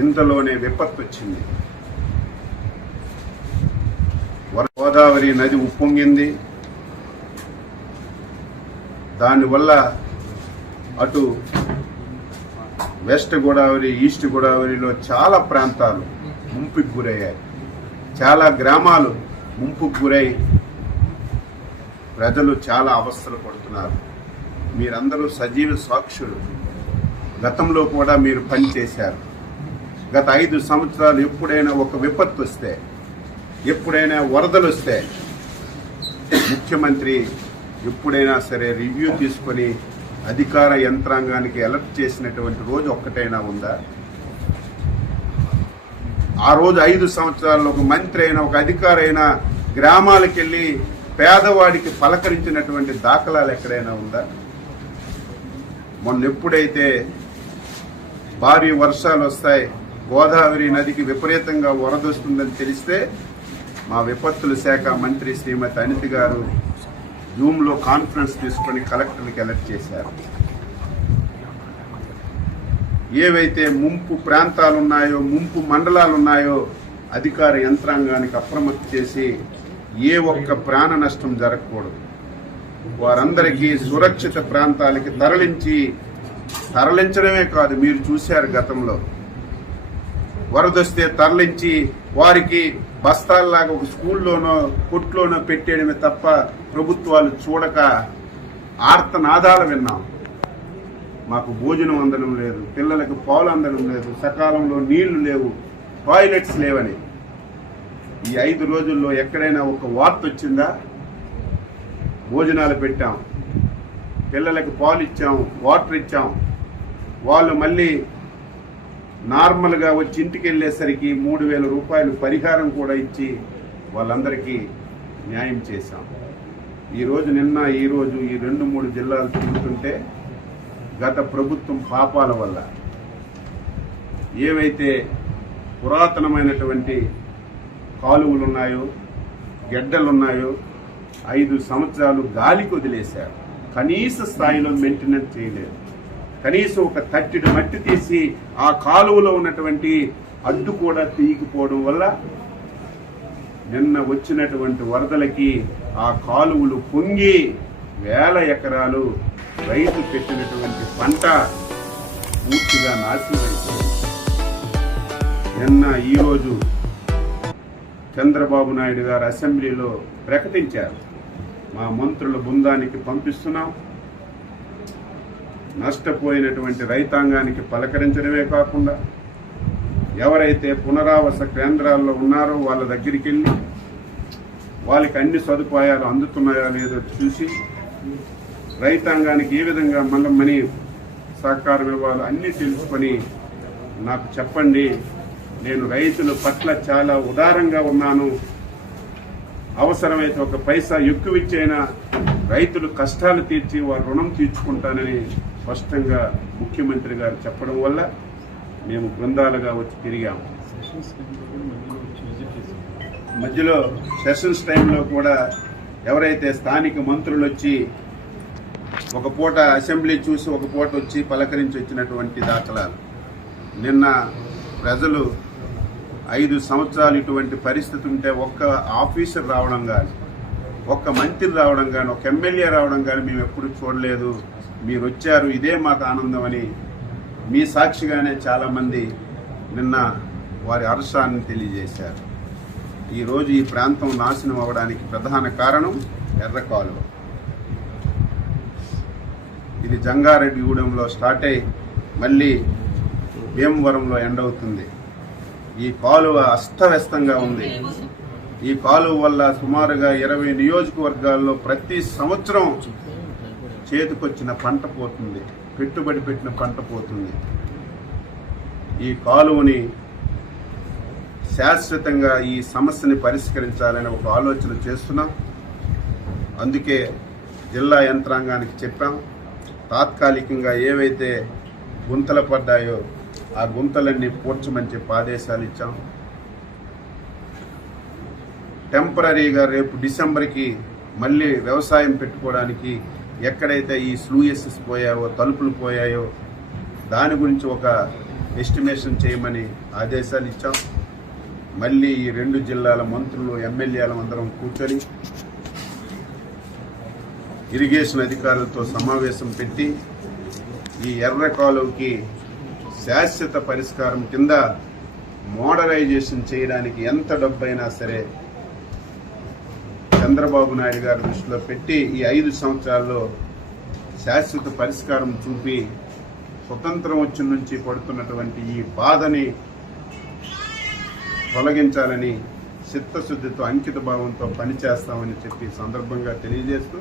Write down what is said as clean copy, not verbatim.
ఇంతలోనే విపత్తు వచ్చింది. గోదావరి నది ఉప్పొంగింది. దానివల్ల అటు వెస్ట్ గోదావరి, ఈస్ట్ గోదావరిలో చాలా ప్రాంతాలు ముంపుకు గురయ్యాయి. చాలా గ్రామాలు ముంపుకు గురై ప్రజలు చాలా అవస్థలు పడుతున్నారు. మీరందరూ సజీవ సాక్షులు. గతంలో కూడా మీరు పనిచేశారు. గత 5 సంవత్సరాలు ఎప్పుడైనా ఒక విపత్తు వస్తే, ఎప్పుడైనా వరదలు వస్తే ముఖ్యమంత్రి ఎప్పుడైనా సరే రివ్యూ తీసుకొని అధికార యంత్రాంగానికి అలర్ట్ చేసినటువంటి రోజు ఒక్కటైనా ఉందా? ఆ రోజు 5 సంవత్సరాల్లో ఒక మంత్రి అయినా, ఒక అధికారి అయినా గ్రామాలకు వెళ్ళి పేదవాడికి పలకరించినటువంటి దాఖలాలు ఎక్కడైనా ఉందా? మొన్న ఎప్పుడైతే భారీ వర్షాలు వస్తాయి, గోదావరి నదికి విపరీతంగా వరదొస్తుందని తెలిస్తే మా విపత్తుల శాఖ మంత్రి శ్రీమతి అనిత గారు జూమ్లో కాన్ఫరెన్స్ తీసుకొని కలెక్టర్కి అలర్ట్ చేశారు. ఏవైతే ముంపు ప్రాంతాలున్నాయో, ముంపు మండలాలున్నాయో అధికార యంత్రాంగానికి అప్రమత్తం చేసి ఏ ఒక్క ప్రాణ నష్టం జరగకూడదు, వారందరికీ సురక్షిత ప్రాంతాలకి తరలించడమే కాదు, మీరు చూశారు గతంలో వరదొస్తే తరలించి వారికి బస్తాల్లాగా ఒక స్కూల్లోనో కొట్లోనో పెట్టేయడమే తప్ప ప్రభుత్వాలు చూడక ఆర్తనాదాలు విన్నాం. మాకు భోజనం అందడం లేదు, పిల్లలకు పాలు అందడం లేదు, సకాలంలో నీళ్లు లేవు, టాయిలెట్స్ లేవని. ఈ 5 రోజుల్లో ఎక్కడైనా ఒక వార్త వచ్చిందా? భోజనాలు పెట్టాం, పిల్లలకు పాలు ఇచ్చాం, వాటర్ ఇచ్చాం, వాళ్ళు మళ్ళీ నార్మల్గా వచ్చి ఇంటికి వెళ్ళేసరికి 3,000 రూపాయలు పరిహారం కూడా ఇచ్చి వాళ్ళందరికీ న్యాయం చేశాం. నిన్న ఈరోజు ఈ 2-3 జిల్లాలు తిరుగుతుంటే గత ప్రభుత్వం పాపాల వల్ల ఏవైతే పురాతనమైనటువంటి కాలువలున్నాయో, గెడ్డలున్నాయో 5 సంవత్సరాలు గాలికి వదిలేశారు. కనీస స్థాయిలో మెయింటెనెన్స్ చేయలేదు. కనీసం ఒక తట్టెడు మట్టి తీసి ఆ కాలువలో ఉన్నటువంటి అడ్డు కూడా తీయకపోవడం వల్ల నిన్న వచ్చినటువంటి వరదలకి ఆ కాలువలు పొంగి 1000 ఎకరాలు రైతు పెట్టినటువంటి పంట పూర్తిగా నాశనం అయిపోయింది. నిన్న ఈరోజు చంద్రబాబు నాయుడు గారు అసెంబ్లీలో ప్రకటించారు, మా మంత్రుల బృందానికి పంపిస్తున్నాం, నష్టపోయినటువంటి రైతాంగానికి పలకరించడమే కాకుండా ఎవరైతే పునరావాస కేంద్రాల్లో ఉన్నారో వాళ్ళ దగ్గరికి వెళ్ళి వాళ్ళకి అన్ని సదుపాయాలు అందుతున్నాయో లేదో చూసి రైతాంగానికి ఏ విధంగా మనీ సహకారం ఇవ్వాలో అన్నీ తెలుసుకొని నాకు చెప్పండి, నేను రైతుల పట్ల చాలా ఉదారంగా ఉన్నాను, అవసరమైతే ఒక పైసా ఎక్కువ ఇచ్చైనా రైతులు కష్టాలు తీర్చి వారి రుణం తీర్చుకుంటానని స్పష్టంగా ముఖ్యమంత్రి గారు చెప్పడం వల్ల మేము బృందాలుగా వచ్చి తిరిగాము. మధ్యలో సెషన్స్ టైంలో కూడా ఎవరైతే స్థానిక మంత్రులు వచ్చి ఒక పూట అసెంబ్లీ చూసి ఒక పూట వచ్చి పలకరించి వచ్చినటువంటి దాఖలాలు. నిన్న ప్రజలు 5 సంవత్సరాలు ఇటువంటి పరిస్థితి ఉంటే ఒక్క ఆఫీసర్ రావడం కానీ, ఒక్క మంత్రి రావడం కానీ, ఒక ఎమ్మెల్యే రావడం కానీ మేము ఎప్పుడు చూడలేదు. మీరు వచ్చారు, ఇదే మాకు ఆనందం అని మీ సాక్షిగానే చాలామంది నిన్న వారి హర్షాన్ని తెలియజేశారు. ఈరోజు ఈ ప్రాంతం నాశనం అవ్వడానికి ప్రధాన కారణం ఎర్ర కాలువ. ఇది జంగారెడ్డిగూడెంలో స్టార్ట్ అయ్యి మళ్ళీ భీమవరంలో ఎండ్ అవుతుంది. ఈ కాలువ అస్తవ్యస్తంగా ఉంది. ఈ కాలువ వల్ల సుమారుగా 20 నియోజకవర్గాల్లో ప్రతి సంవత్సరం చేతికొచ్చిన పంట పోతుంది, పెట్టుబడి పెట్టిన పంట పోతుంది. ఈ కాలువని శాశ్వతంగా ఈ సమస్యని పరిష్కరించాలని ఒక ఆలోచన చేస్తున్నాం. అందుకే జిల్లా యంత్రాంగానికి చెప్పాం, తాత్కాలికంగా ఏవైతే గుంతలు పడ్డాయో ఆ గుంతలన్నీ పూడ్చమని చెప్పి ఆదేశాలు ఇచ్చాం. టెంపరీగా రేపు డిసెంబర్కి మళ్ళీ వ్యవసాయం పెట్టుకోవడానికి ఎక్కడైతే ఈ స్లూయసెస్ పోయాయో, తలుపులు పోయాయో దాని గురించి ఒక ఎస్టిమేషన్ చేయమని ఆదేశాలు ఇచ్చాం. మళ్ళీ ఈ 2 జిల్లాల మంత్రులు ఎమ్మెల్యేలు అందరం కూర్చొని ఇరిగేషన్ అధికారులతో సమావేశం పెట్టి ఈ ఎర్ర కాలువకి శాశ్వత పరిష్కారం కింద మోడరైజేషన్ చేయడానికి ఎంత డబ్బైనా సరే చంద్రబాబు నాయుడు గారి దృష్టిలో పెట్టి ఈ 5 సంవత్సరాల్లో శాశ్వత పరిష్కారం చూపి స్వతంత్రం వచ్చిన నుంచి పడుతున్నటువంటి ఈ బాధని తొలగించాలని చిత్తశుద్ధితో అంకిత భావంతో పనిచేస్తామని చెప్పి సందర్భంగా తెలియజేస్తూ